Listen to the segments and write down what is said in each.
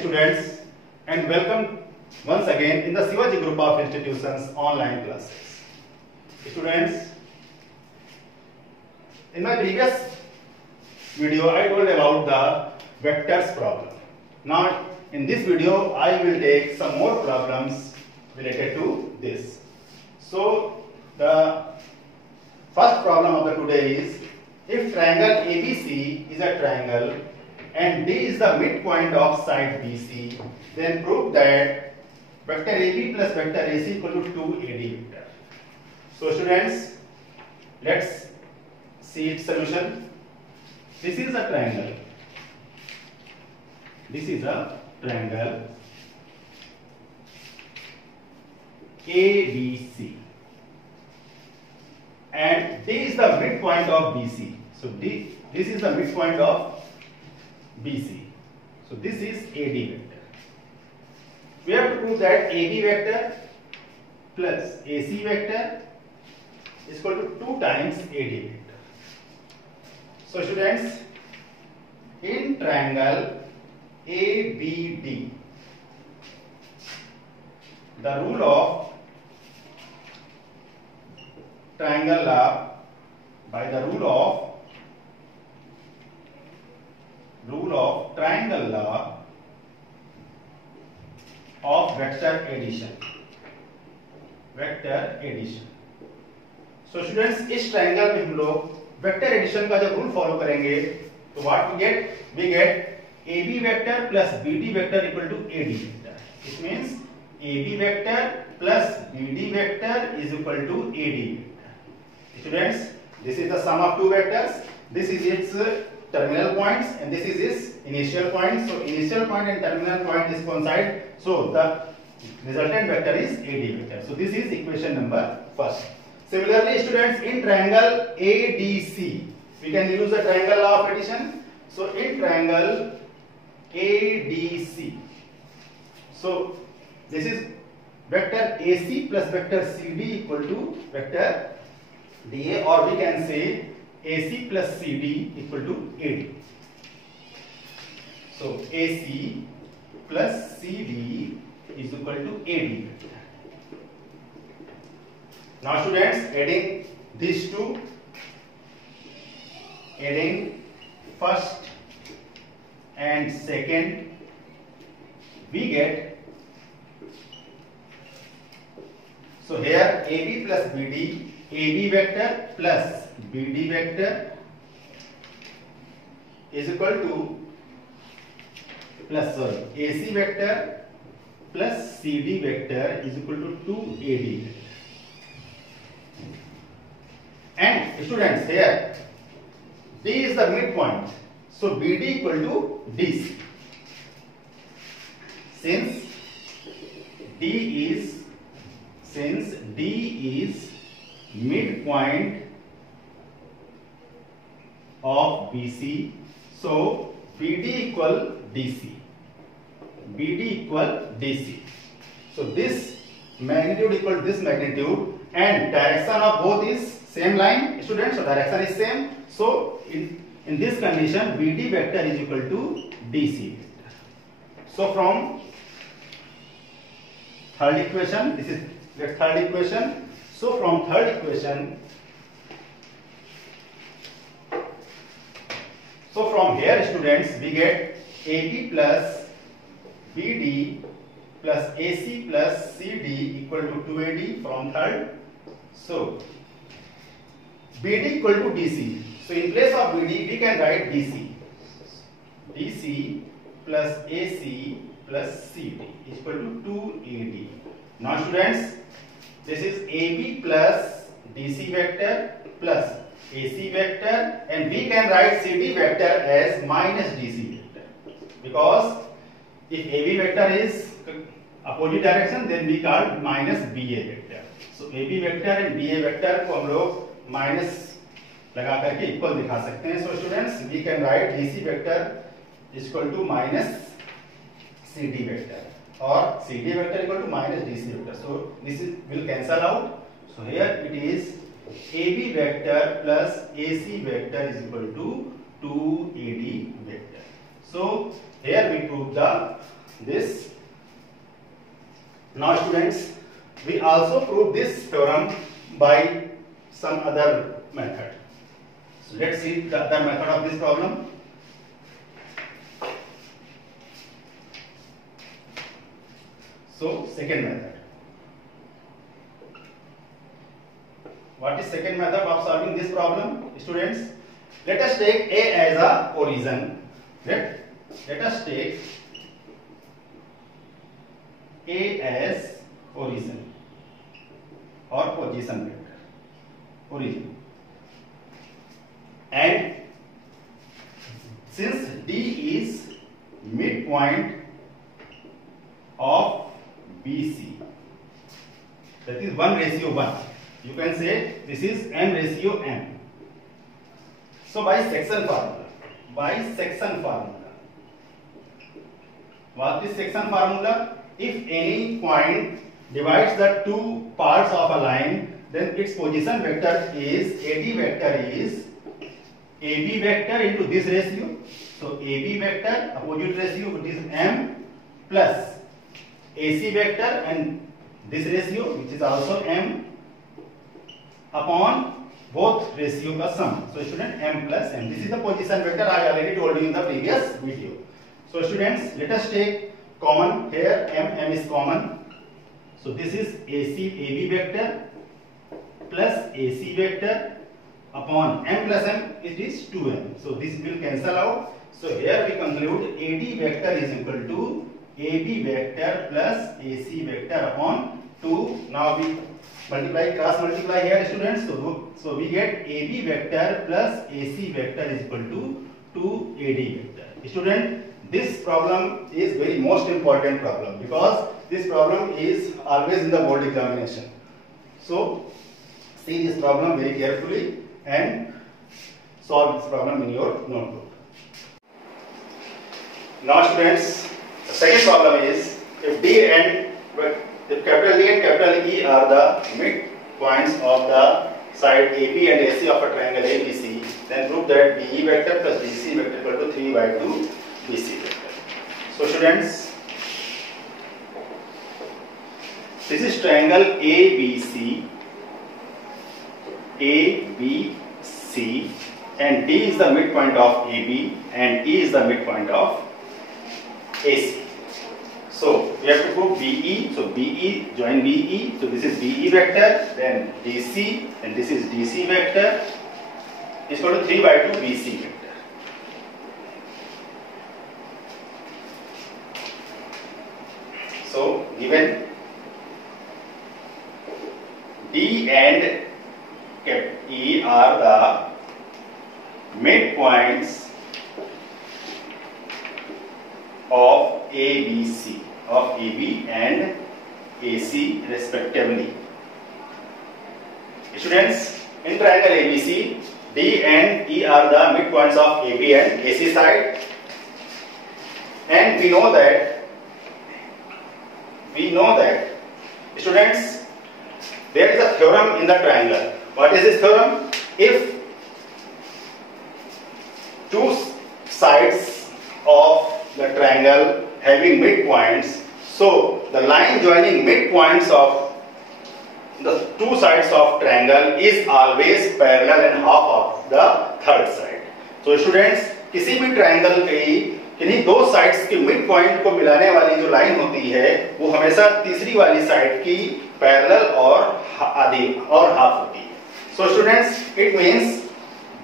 students, and welcome once again in the Shivaji Group of Institutions online classes. Students, in my previous video I told about the vectors problem. Now in this video I will take some more problems related to this. So the first problem of the today is, if triangle ABC is a triangle and D is the midpoint of side BC, then prove that vector AB plus vector AC equal to 2AD vector. So students, let's see its solution. This is a triangle. This is a triangle ABC, and D is the midpoint of BC. So this is the midpoint of BC. So this is AD vector. We have to prove that AB vector plus AC vector is equal to 2 times AD vector. So students, in triangle ABD, the rule of triangle law, by the rule of triangle law of vector addition. So students, इस triangle में हम लोग vector addition का जब rule follow करेंगे तो what we get AB vector plus BD vector equal to AD vector. It means AB vector plus BD vector is equal to AD vector. Students, this is the sum of two vectors. This is its terminal points and this is its initial point. So initial point and terminal point is coincide. So the resultant vector is AD vector. So this is equation number first. Similarly, students, in triangle ADC, we can use the triangle law of addition. So in triangle ADC, so this is vector AC plus vector CD equal to vector DA, or we can say AC plus CD equal to AD. So AC plus CD is equal to AD. Now students, adding these two, adding first and second, we get, so here AB plus BD, AB vector plus BD vector is equal to AC vector plus CD vector is equal to 2AD vector. And students, here D is the midpoint, so BD equal to DC. Since D is midpoint of BC, so BD equal DC. So this magnitude equal to this magnitude, and direction of both is same line, students. So direction is same. So in this condition, BD vector is equal to DC vector. So from third equation, this is the third equation. So from third equation, so from here students, we get AB plus BD plus AC plus CD equal to 2AD from third. So BD equal to DC. So in place of BD, we can write DC plus AC plus CD is equal to 2AD. Now students, this is AB plus DC vector plus AC vector, and we can write CD vector as minus DC vector, because if AB vector is opposite direction, then we call minus BA vector. So AB vector and BA vector को हम लोग minus लगा करके equal दिखा सकते हैं. So students, we can write DC vector is equal to minus CD vector, or CD vector equal to minus DC vector. So this will cancel out. So here it is AB vector plus AC vector is equal to 2AD vector. So here we prove the this. Now students, we also prove this theorem by some other method. So let's see the other method of this problem. So second method. What is second method of solving this problem, students? Let us take A as a origin. Let us take A as origin or position vector, origin. And since D is midpoint of BC, that is 1:1. You can say this is m:m. So by section formula, what is section formula? If any point divides the two parts of a line, then its position vector is AD vector is AB vector into this ratio. So AB vector opposite ratio, it is m, plus AC vector and this ratio, which is also m, upon both ratio का sum. So student, m plus m. This is the position vector I already told you in the previous video. So students, let us take common here. M is common. So this is AB vector plus AC vector upon m plus m. It is 2m. So this will cancel out. So here we conclude AD vector is equal to AB vector plus AC vector upon 2. Now we cross multiply here, students. So we get AB vector plus AC vector is equal to 2AD vector. Student, this problem is very most important problem because this problem is always in the board examination. So see this problem very carefully and solve this problem in your notebook. Now students, the second problem is if capital D and capital E are the midpoints of the side AB and AC of a triangle ABC, then prove that BE vector plus BC vector equal to 3/2 BC vector. So students, this is triangle ABC, and D is the midpoint of AB and E is the midpoint of AC. So we have to prove BE. So BE join BE. So this is BE vector, then DC, and this is DC vector is equal to 3/2 BC vector. So given D and E are the midpoints of ABC, of AB and AC respectively. Students, in triangle ABC, D and E are the midpoints of AB and AC side, and we know that students, there is a theorem in the triangle. What is this theorem? If two sides of the triangle having midpoints, so the line joining midpoints of the two sides of triangle is always parallel and half of the third side. So students, किसी भी triangle की किन्हीं दो sides के mid point को मिलाने वाली जो लाइन होती है वो हमेशा तीसरी वाली साइड की पैरेलल और आधी और हाफ होती है. So students, it means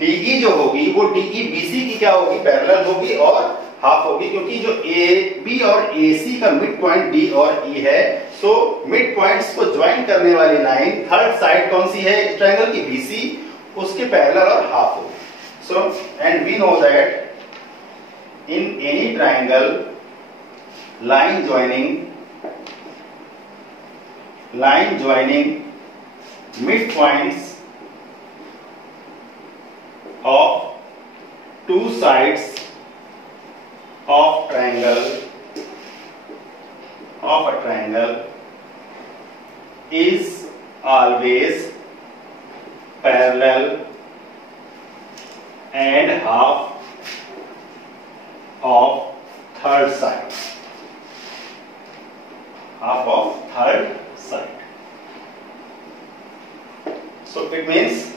DE जो होगी वो DE BC की क्या होगी, पैरेलल होगी और हाफ होगी, क्योंकि जो AB और AC का मिड पॉइंट D और E है, सो मिड पॉइंट्स को ज्वाइन करने वाली लाइन थर्ड साइड कौन सी है इस ट्रायंगल की, BC, उसके पैरेलल और हाफ होगी. So and we know that in any triangle line joining midpoints of two sides of a triangle is always parallel and half of third side. half of third side. So it means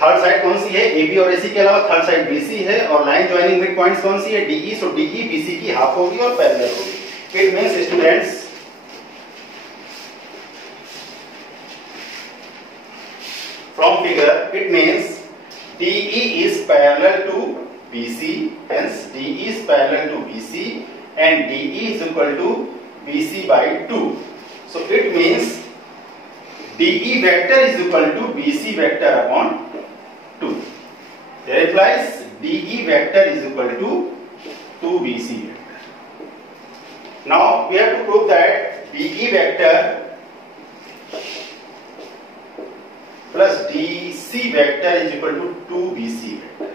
third side कौन सी है? AB और AC के अलावा third side BC है और line joining mid points कौन सी है? DE. सो DE BC की हाफ होगी और पैरेलल होगी. It means students from figure it means DE is parallel to BC, hence DE is parallel to BC and DE is equal to BC by 2. So it means DE vector is equal to BC vector upon 2. There implies DE vector is equal to 2BC vector. Now we have to prove that DE vector plus DC vector is equal to 2BC vector.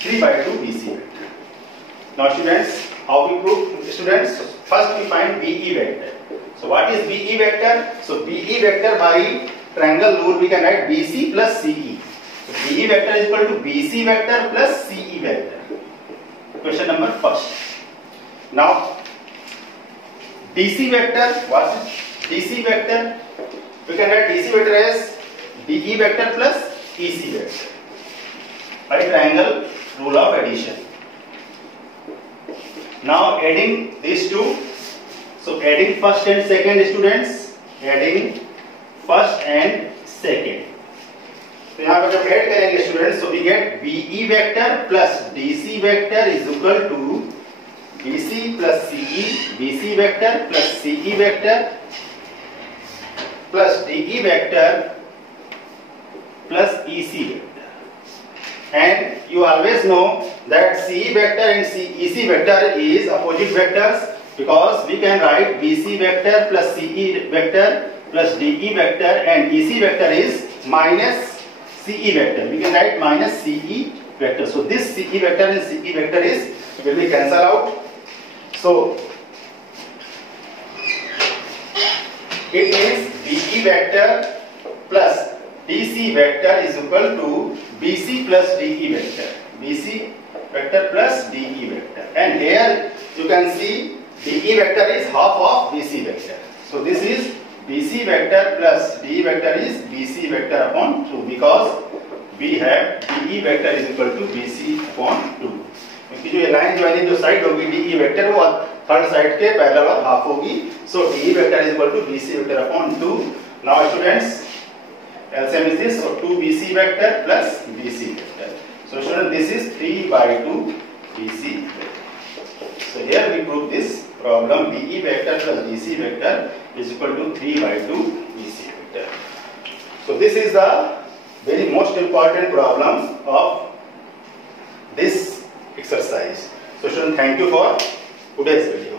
3 by 2 BC vector. Now students, how we prove? Students, first we find BE vector. So what is BE vector? So BE vector by triangle rule we can write BC plus CE. So BE vector is equal to BC vector plus CE vector. Question number first. Now DC vector, what is DC vector? We can write DC vector as DE vector plus EC vector by triangle rule of addition. Now adding these two, so adding first and second students, adding first and second. तो यहाँ पर जब add करेंगे students, so we get BE vector plus DC vector is equal to BC plus CE, BC vector plus CE vector plus DE vector plus EC vector. And you always know that CE vector and EC vector is opposite vectors, because we can write BC vector plus CE vector plus DE vector and EC vector is minus CE vector. We can write minus CE vector. So this CE vector and CE vector will be cancel out. So it means BE vector plus DC vector is equal to BC plus DE vector. BC vector plus DE vector. And here you can see DE vector is half of BC vector. So this is BC vector plus DE vector is BC vector upon 2, because we have DE vector is equal to BC upon 2. क्योंकि जो ये line joining जो side होगी DE vector वो third side के parallel और half होगी. So DE vector is equal to BC vector upon 2. Now students LCM is this, so 2BC vector plus BC vector. So student, this is 3 by 2 BC vector. So here we prove this problem, BE vector plus DC vector is equal to 3 by 2 BC vector. So this is the very most important problem of this exercise. So student, thank you for today's video.